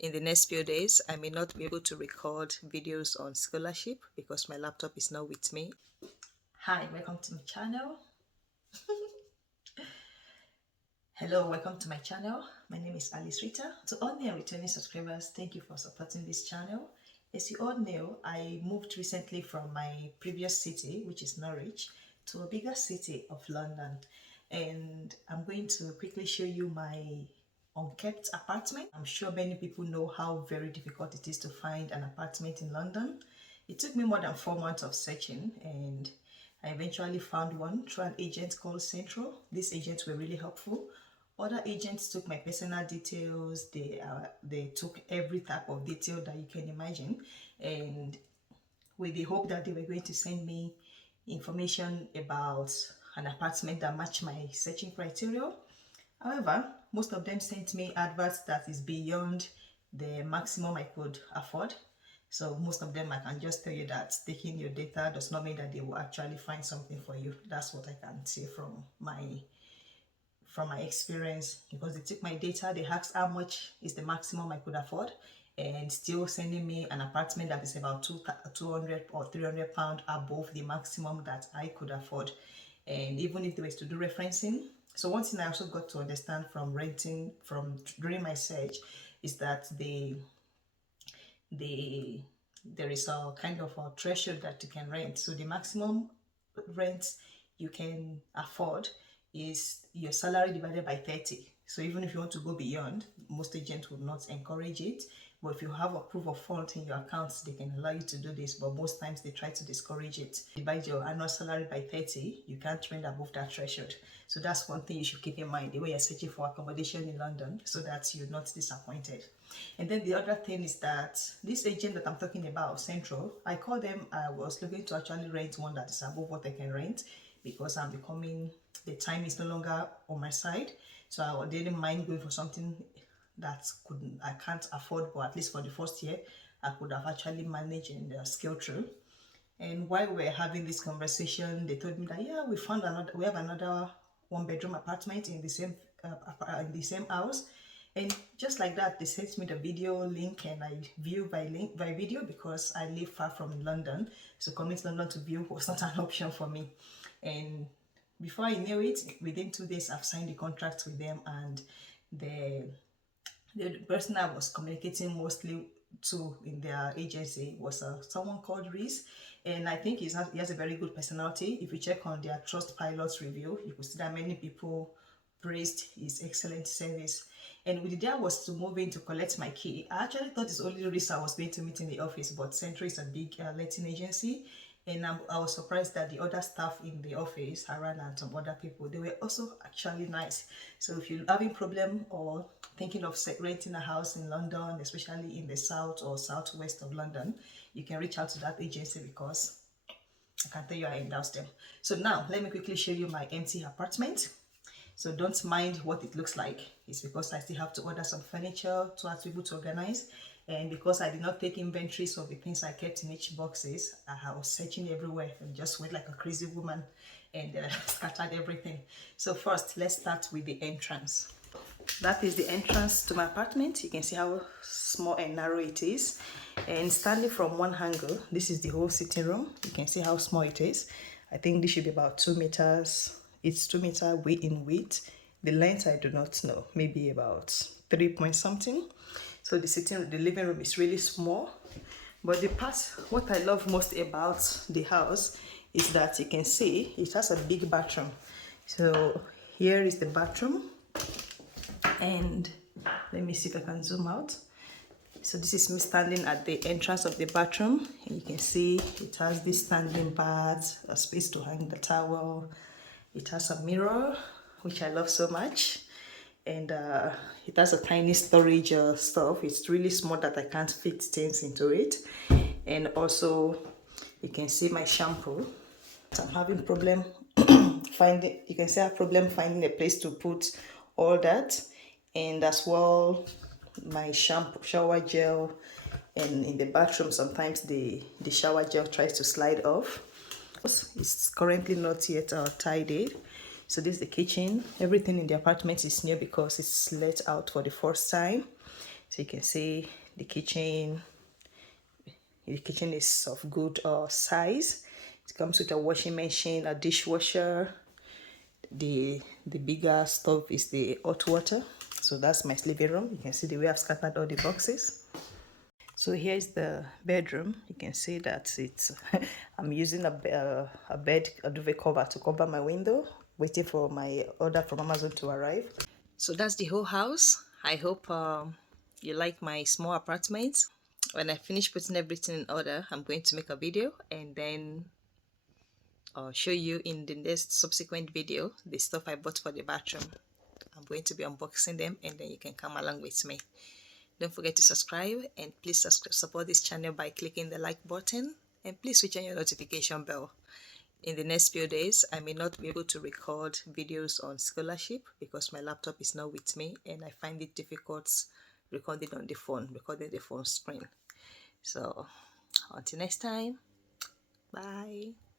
In the next few days, I may not be able to record videos on scholarship because my laptop is not with me. Hi, welcome to my channel. Hello, welcome to my channel. My name is Alice Rita. To all new and returning subscribers, thank you for supporting this channel. As you all know, I moved recently from my previous city, which is Norwich, to a bigger city of London. And I'm going to quickly show you my unkept apartment. I'm sure many people know how very difficult it is to find an apartment in London. It took me more than 4 months of searching, and I eventually found one through an agent called Central. These agents were really helpful. Other agents took my personal details. They took every type of detail that you can imagine, and with the hope that they were going to send me information about an apartment that matched my searching criteria. However, most of them sent me adverts that is beyond the maximum I could afford. So most of them, I can just tell you that taking your data does not mean that they will actually find something for you. That's what I can say from my experience, because they took my data, they asked how much is the maximum I could afford, and still sending me an apartment that is about 200 or 300 pounds above the maximum that I could afford. And even if they were to do referencing, so one thing I also got to understand from renting from during my search is that the there is a kind of a threshold that you can rent. So the maximum rent you can afford is your salary divided by 30. So even if you want to go beyond, most agents would not encourage it. But if you have a proof of funds in your accounts, they can allow you to do this. But most times they try to discourage it. Divide your annual salary by 30, you can't rent above that threshold. So that's one thing you should keep in mind the way you're searching for accommodation in London, so that you're not disappointed. And then the other thing is that this agent that I'm talking about, Central, I called them. I was looking to actually rent one that is above what I can rent, because the time is no longer on my side. So I didn't mind going for something that I can't afford, but at least for the first year, I could have actually managed and scaled through. And while we were having this conversation, they told me that yeah, we have another one-bedroom apartment in the same house. And just like that, they sent me the video link, and I view by video because I live far from London. So coming to London to view was not an option for me. And before I knew it, within 2 days, I've signed the contract with them, and the the person I was communicating mostly to in their agency was someone called Reese, and I think he has a very good personality. If you check on their Trustpilot review, you could see that many people praised his excellent service. And with the day I was to move in to collect my key, I actually thought it's only Reese I was going to meet in the office, but Century is a big letting agency, and I was surprised that the other staff in the office, Haran and some other people, they were also actually nice. So if you're having problem or thinking of renting a house in London, especially in the south or southwest of London, you can reach out to that agency, because I can tell you I endorse them. So now let me quickly show you my empty apartment. So don't mind what it looks like. It's because I still have to order some furniture to ask people to organize. And because I did not take inventories of the things I kept in each boxes, I was searching everywhere and just went like a crazy woman and scattered everything. So first, let's start with the entrance. That is the entrance to my apartment. You can see how small and narrow it is. And standing from one angle, this is the whole sitting room. You can see how small it is. I think this should be about 2 meters. It's 2 meters in width. The length I do not know, maybe about 3 point something. So the living room is really small. But what I love most about the house is that you can see it has a big bathroom. So here is the bathroom, and let me see if I can zoom out. So this is me standing at the entrance of the bathroom. You can see it has this standing bath, a space to hang the towel. It has a mirror, which I love so much. And it has a tiny storage stuff. It's really small that I can't fit things into it. And also you can see my shampoo. I'm having problem you can see I have problem finding a place to put all that. And as well, my shampoo, shower gel, and in the bathroom sometimes the shower gel tries to slide off. It's currently not yet tidied. So this is the kitchen. Everything in the apartment is new because it's let out for the first time. So you can see the kitchen. The kitchen is of good size. It comes with a washing machine, a dishwasher. The bigger stove is the hot water. So that's my living room. You can see the way I've scattered all the boxes. So here's the bedroom. You can see that it's I'm using a bed, a duvet cover to cover my window, waiting for my order from Amazon to arrive. So that's the whole house. I hope you like my small apartment. When I finish putting everything in order, I'm going to make a video and then show you in the next subsequent video the stuff I bought for the bathroom. I'm going to be unboxing them and then you can come along with me. Don't forget to subscribe and please support this channel by clicking the like button and please switch on your notification bell. In the next few days, I may not be able to record videos on scholarship because my laptop is not with me and I find it difficult recording the phone screen. So until next time, bye.